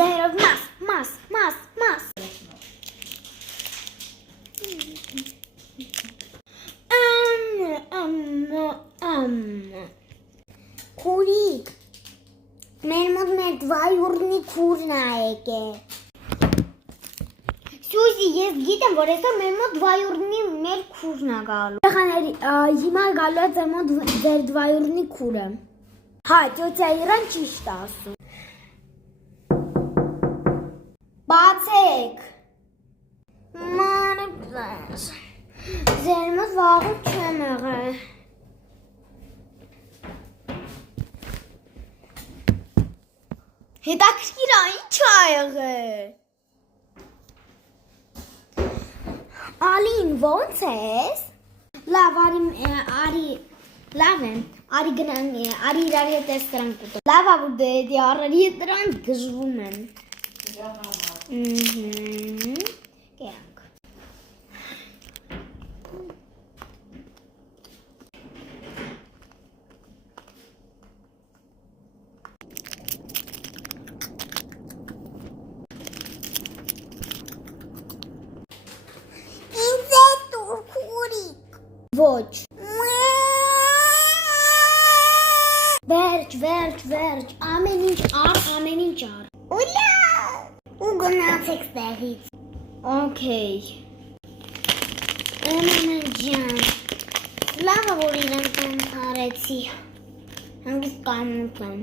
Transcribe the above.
Երով մաս։ Քուրիկ, մեր մոտ մեր դվայուրնի քուրն է եկել։ Սյուզի, ես գիտեմ, որ այսօր մեր մոտ դվայուրնի մեր քուրն է գալու։ Երեխաների, հիմա գալու է ձեր մոտ ձեր դվայուրնի քուրը։ Հա, տյոթյա Իրան ճիշտ է ասում։ Բացեք։ Մանե բլես։ Ձեր մոտ վաղուց չեմ եղել։ Հետաքրքիր է, ինչ ա եղել։ Ալին, ո՞նց ես։ Լավ, լավ եմ, արի գնանք, արի իրար հետ էստրանք ուտել։ Լավ ա, որ դե առարի հետ դրանք գժվում են։ Կերանք։ Ոչ։ Վերջ, ամեն ինչ առ։ Ուլա, ու գնացեք ստեղից։ Okay։ Էմենա ջան, լավ է, որ իրեն տան թարեցի, հանգիստ կամուտ եմ։